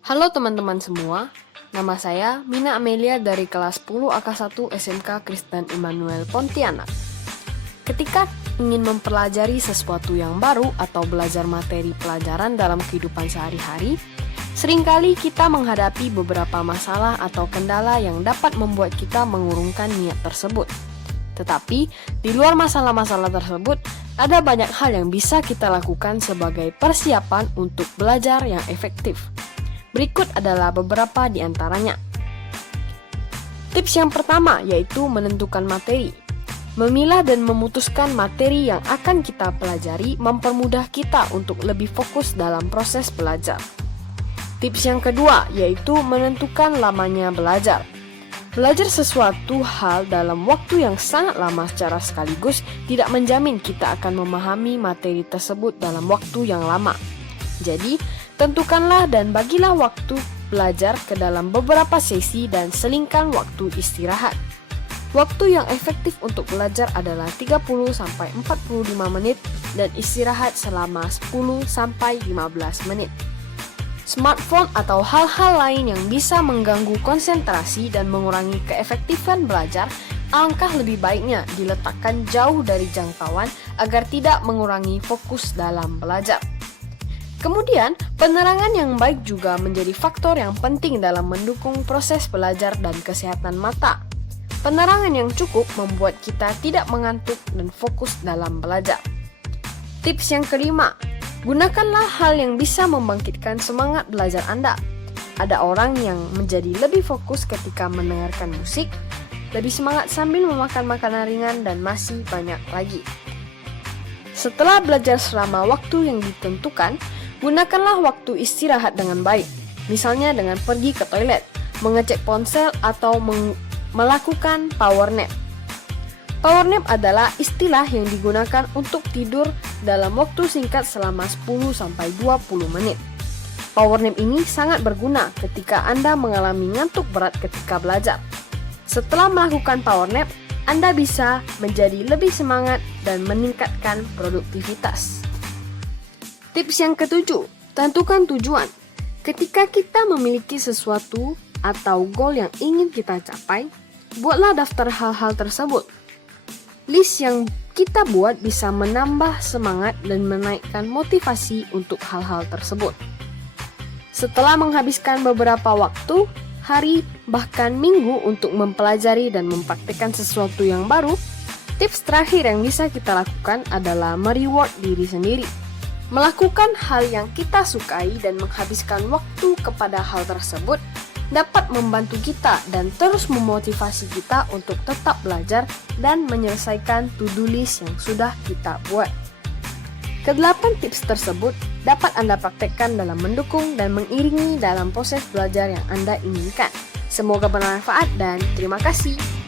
Halo teman-teman semua, nama saya Mina Amelia dari kelas 10 AK1 SMK Kristen Immanuel Pontianak. Ketika ingin mempelajari sesuatu yang baru atau belajar materi pelajaran dalam kehidupan sehari-hari, seringkali kita menghadapi beberapa masalah atau kendala yang dapat membuat kita mengurungkan niat tersebut. Tetapi, di luar masalah-masalah tersebut, ada banyak hal yang bisa kita lakukan sebagai persiapan untuk belajar yang efektif. Berikut adalah beberapa di antaranya. Tips yang pertama yaitu menentukan materi. Memilah dan memutuskan materi yang akan kita pelajari mempermudah kita untuk lebih fokus dalam proses belajar. Tips yang kedua yaitu menentukan lamanya belajar. Belajar sesuatu hal dalam waktu yang sangat lama secara sekaligus tidak menjamin kita akan memahami materi tersebut dalam waktu yang lama. Jadi, tentukanlah dan bagilah waktu belajar ke dalam beberapa sesi dan selingkan waktu istirahat. Waktu yang efektif untuk belajar adalah 30-45 menit dan istirahat selama 10-15 menit. Smartphone atau hal-hal lain yang bisa mengganggu konsentrasi dan mengurangi keefektifan belajar, alangkah lebih baiknya diletakkan jauh dari jangkauan agar tidak mengurangi fokus dalam belajar. Kemudian, penerangan yang baik juga menjadi faktor yang penting dalam mendukung proses belajar dan kesehatan mata. Penerangan yang cukup membuat kita tidak mengantuk dan fokus dalam belajar. Tips yang kelima, gunakanlah hal yang bisa membangkitkan semangat belajar Anda. Ada orang yang menjadi lebih fokus ketika mendengarkan musik, lebih semangat sambil memakan makanan ringan, dan masih banyak lagi. Setelah belajar selama waktu yang ditentukan, gunakanlah waktu istirahat dengan baik, misalnya dengan pergi ke toilet, mengecek ponsel, atau melakukan power nap. Power nap adalah istilah yang digunakan untuk tidur dalam waktu singkat selama 10-20 menit. Power nap ini sangat berguna ketika Anda mengalami ngantuk berat ketika belajar. Setelah melakukan power nap, Anda bisa menjadi lebih semangat dan meningkatkan produktivitas. Tips yang ketujuh, tentukan tujuan. Ketika kita memiliki sesuatu atau goal yang ingin kita capai, buatlah daftar hal-hal tersebut. List yang kita buat bisa menambah semangat dan menaikkan motivasi untuk hal-hal tersebut. Setelah menghabiskan beberapa waktu, hari, bahkan minggu untuk mempelajari dan mempraktikkan sesuatu yang baru, tips terakhir yang bisa kita lakukan adalah mereward diri sendiri. Melakukan hal yang kita sukai dan menghabiskan waktu kepada hal tersebut dapat membantu kita dan terus memotivasi kita untuk tetap belajar dan menyelesaikan to-do list yang sudah kita buat. Kedelapan tips tersebut dapat Anda praktekkan dalam mendukung dan mengiringi dalam proses belajar yang Anda inginkan. Semoga bermanfaat dan terima kasih.